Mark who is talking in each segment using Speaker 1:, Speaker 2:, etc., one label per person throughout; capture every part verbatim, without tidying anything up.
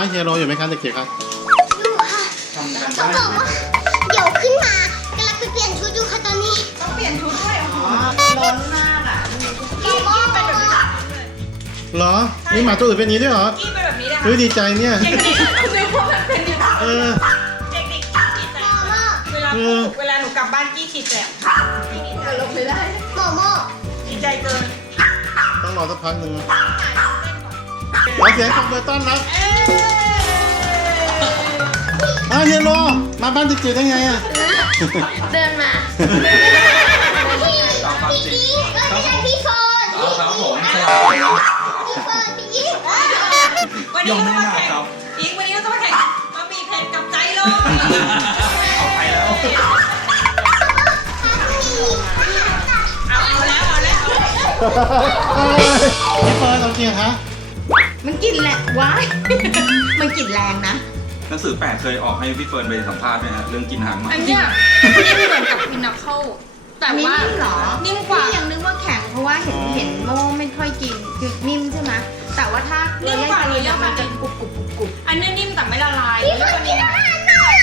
Speaker 1: านเฮียโรอยู่ไหมครับเด็กๆครับ
Speaker 2: อยู่ค่ะเขาบอกว่าเดี๋ยวขึ้นมากำลังไปเปลี่ยนชุดอยู่ค่ะตอนนี้
Speaker 3: ต้องเปลี่ยนชุดด้วยเหรอร้อนมากอ่ะ
Speaker 2: พี่โม่เป็นแบบนี้
Speaker 1: เหรอนี่หมาตัวอื่นเป็นอย่างนี้ด้วยเหรอ
Speaker 3: กี้เป็นแบบนี้นะคะ
Speaker 1: เฮ้ยดีใจเนี่ย
Speaker 3: เด็กๆนึกว่ามันเป็นอยู่นะ
Speaker 1: เออ
Speaker 3: เด็กๆกี้ขีดแตกเวลาเวลาหนูกลับบ้านกี้ขีดแตกจะลงไม่ได้
Speaker 2: โมโม่
Speaker 3: ดีใจเกิน
Speaker 1: ต้องรอสักพักหนึ่งขอเสียงปรบมือต้อนรับอ้าวเฮียโรมาบ้านจิ๋วๆได้ไงอ่ะ
Speaker 2: เดินมาพี่พี่กิ๊กไม่ใช่พี่โฟนพี่โฟนพี่กิ๊ก
Speaker 3: วันนี้เราจะมาแข่งอีกวันนี้เราจะมาแข่งมามีเพลงกับใจโลก
Speaker 4: เอาไปแล้ว
Speaker 3: เอาแล้วเอาแล้ว
Speaker 1: พี่เฟิร์นเอาจริงเหรอคะ
Speaker 5: มันกลิ่นแหละว้าย มันกลิ่นแรงนะ
Speaker 4: หนังสือแปดเคยออกให้พี่เฟิร์นไปสัมภาษณ์ไหมฮะเรื่องกินหางหมา
Speaker 6: อันเนี้ยนิ่มเหมือนกับพินาเคิลแต่
Speaker 5: อันนี้
Speaker 6: ว่า
Speaker 5: นิ่มเหรอ
Speaker 6: นิ่มกว่า
Speaker 5: พี่ยังนึกว่าแข็งเพราะว่าเห็นเห็นโม่ไม่ค่อยกินคือนิ่มใช่ไหมแต่ว่าถ้าเนื้อย่างกินอะมันจะกรุบกรุบกรุบกรุบ
Speaker 6: อันนี้นิ่มแต่ไม่ละลาย
Speaker 2: พี่
Speaker 6: แล้ว
Speaker 2: โฟ
Speaker 6: ก็
Speaker 2: น
Speaker 6: นิ่
Speaker 2: กิน
Speaker 6: ม
Speaker 2: อาหารหน่อย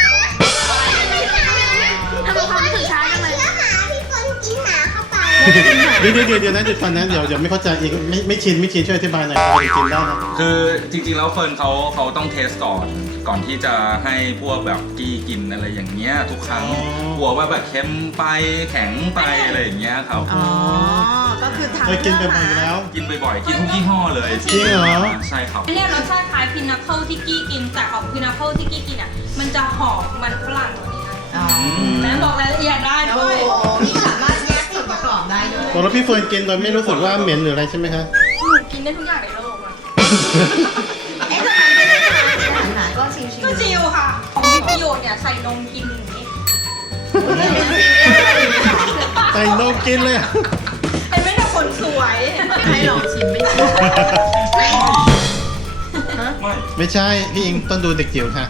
Speaker 6: ทำไมความรู้สึกช้าจังเลย
Speaker 2: เนื้อหมาพี่โฟนกินหมาเข้าไป
Speaker 1: เดี๋ยวเดี๋ยวเดี๋ยวเดี๋ยวนะเดี๋ยวก่อนนะเดี๋ยวเดี๋ยวไม่เข้าใจอีกไม่ไม่ชินไม่ชินช่วยอธิบายหน่อยพอจะกินได้นะ
Speaker 4: คือจริงๆแล้วเฟิร์นเขาเขาต้องเทสก่อนก่อนที่จะให้พวกแบบกี้กินอะไรอย่างเงี้ยทุกครั้งกลัวว่าแบบเค็มไปแข็งไปอะไรอย่างเงี้ยครับ
Speaker 5: อ๋อ ก็คือทำ
Speaker 1: เคยกินไปบ่อยแล้ว
Speaker 4: กินบ่อยๆกินทุกยี่ห้อเลย
Speaker 1: จริงเหรอ
Speaker 4: ใช่ครับ
Speaker 6: อันเนี้ยรสชาติคล้ายพินาเคิลที่กี้กินแต่ของพินาเคิลที่กี้กินอ่ะมันจะหอมมันฝรั่งกว่านี้นะ
Speaker 5: อ๋อ
Speaker 6: แม่บอกรายละเอียดได้
Speaker 5: โอ้
Speaker 6: ด้วย
Speaker 5: โหนี่สามารถแยกส่วนประกอบได้ด้วย
Speaker 1: ตอนแล้วพี่เฟิร์นกินโดยไม่รู้สึกว่าเหม็นหรืออะไรใช่ไหมคะ
Speaker 6: หนูกินได้ทุกอย่างในโลกอะ
Speaker 5: เอ๊ะทำไมไม่ได้ทานอาหารก็ชิวๆ
Speaker 6: ก็จิวค่ะ ของมีประโยชน์เนี่ยใส่นมกินอย่างนี้
Speaker 1: ใส่นมกินเลยอะ
Speaker 6: ไอ้ไม่ได้คนสวย
Speaker 5: ให้ลองชิมไม่ได้
Speaker 4: ไม่
Speaker 1: ไม่ใช่พี่อิงต้องดูเด็กจิ๋วค่ะ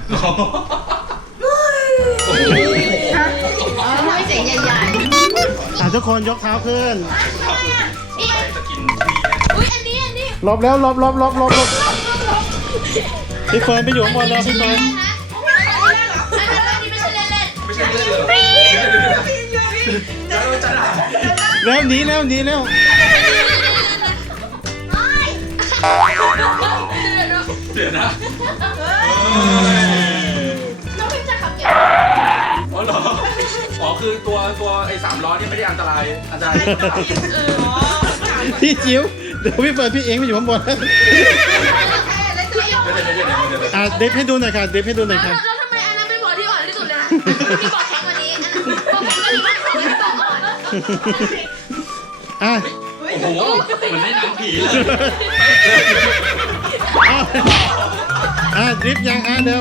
Speaker 5: อ๋อไม่เสียงใหญ่
Speaker 1: อ่ะทุกคนยกเท้าขึ้น
Speaker 4: จะกิน
Speaker 6: อุ้ยอันนี้อันนี้
Speaker 1: ลบแล้วลบลบลบลบลบพี่เฟิร์นไปอยู่ข้างบนแล้วพี่เฟิร์น
Speaker 6: อันนี้ไม่ใช่เล่น
Speaker 4: ไม่ใช่เรื่องเลยแล้วจะด่า
Speaker 1: แล้วหนีแล้วหนีแล้ว
Speaker 4: เดี๋ยวนะ
Speaker 6: น้องพิมจะขับเก็บ
Speaker 4: อ๋อเหรออ๋อคือตัวตัวไอ้สามล้อนี่ไม่ได้อันตรายอันตราย
Speaker 6: เออ
Speaker 1: พี่จิ๋วเดี๋ยวพี่เฟิร์นพี่เองไปอยู่ข้างบนแล้ว
Speaker 4: เดี๋ยวเดี๋ยวเดี๋ยวเดี๋ยวเดี๋ยว
Speaker 1: อ่ะเดฟให้ดูหน่อยค่ะเดฟให้ดูหน่อยค่ะ
Speaker 6: แล้วทำไมอันนั้นเป็นบอร์ดที่อ่อนที่สุดเลยนะที่บอกแข็งกว่านี้อันนั้นเพราะแข็งก็ดีมากสองที่บอกอ่อน
Speaker 1: อ่ะ
Speaker 4: โอ้โหเหมือนได้หนังผีเลย
Speaker 1: อ่ะอ่ะดริฟต์ยังอ่ะเดี๋ยว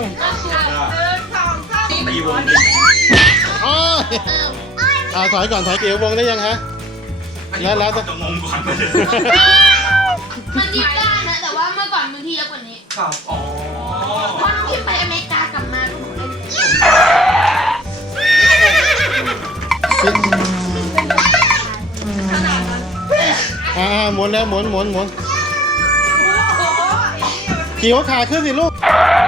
Speaker 4: ตีวง
Speaker 1: โอ้ยอ่ะถอยก่อนถอยเกี่ยววงได้ยังฮะ แล้วแล้ว
Speaker 4: จะงงก่อนไปเลย
Speaker 6: มันดีได้นะแต่ว่าเมื่อก่อนมือที่เยอะกว่านี้
Speaker 4: ครับอ๋อ
Speaker 6: พอน้องพิมไปอเมริกากลับมาทุกคนเล่น ขนาดนั้น
Speaker 1: อ่าหมุนแล้วหมุนหมุนหมุนเกี่ยวขาขึ้นสิลูก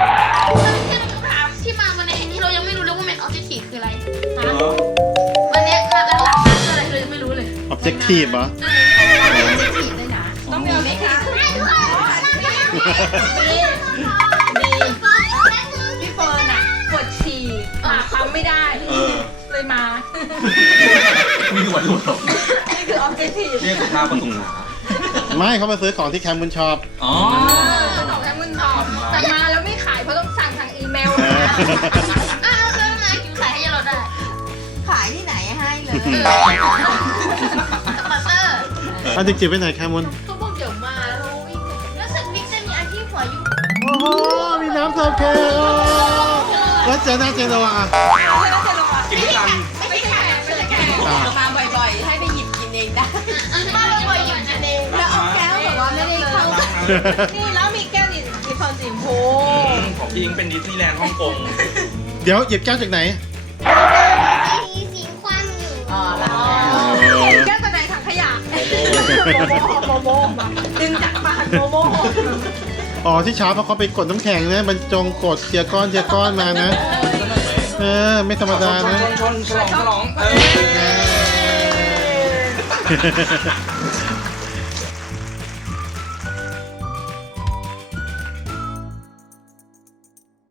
Speaker 6: ที่มาวันนี้ที่เรายังไม่รู้เลยว่าเมนออฟจิทีคืออะไร
Speaker 4: เหรอ
Speaker 6: วันนี้มาหลักๆคืออะไรเรายังไม่รู้เลย
Speaker 1: objective เหรอ
Speaker 3: ต้องมีไหมคะ
Speaker 6: พี่เฟิร์นอะปวดฉี่หาปั๊มไม่ได้
Speaker 4: เออ
Speaker 6: เลยมา
Speaker 4: มีหัวหลุดหรอ
Speaker 6: นี่คือออบเจกตีฟ
Speaker 4: นี่คือท่าประตูหา
Speaker 1: ไม่เขามาซื้อของที่แคมป์บุญชอบ
Speaker 4: อ๋อ
Speaker 6: ดอกแค่มึนทองแต่มาแล้วไม่ขายเพราะต้องสั่งทางอีเมล
Speaker 1: เออ
Speaker 6: อ้าวแล้วทำไมกินขายให้เราได้
Speaker 5: ขายที่ไหนให้เลย
Speaker 6: สปอนเซอร์
Speaker 1: เอาเด็กจิ๋วไปไหนแคมป์บุญ
Speaker 6: เขาบอกเดี๋ยวมาแล้วเราวิ่งรู้สึกมิกจะมีอันที่หัวอยู่
Speaker 1: โอ้โหมีน้ำโซเคโอ้แล้วเจอหน้าเจอตัวอ่ะ
Speaker 4: กินไม่ทัน
Speaker 6: ไม่ใช่แขกไม่ใช่แขก
Speaker 1: อ่ะ
Speaker 5: มาบ่อยๆ ให้ไปหยิบกินเองได้
Speaker 6: มาบ่อยๆอยู่จะเดง
Speaker 5: แล้วเอาแก้วแบบว่าไม่ได้เข้า
Speaker 3: นี่แล้วมีแก้วนี่มีคนสีชมพู
Speaker 4: ของพี่อิงเป็นดิสนีย์แลนด์ฮ่องกง
Speaker 1: เดี๋ยวหยิบแก้วจากไหน
Speaker 2: มีสีควันอยู่
Speaker 5: อ๋อแล้ว
Speaker 3: แก้วตัวไหนถังขยะโมโมโมโมดึงจากปากโมโม
Speaker 1: อ๋อที่ช้าเพราะเขาไปกดน้ำแข็งนะบรรจงกดเทียก้อนเทียก้อนมานะ เออไม่ธรรมดานะ
Speaker 4: ชนชนฉลองฉลองเออ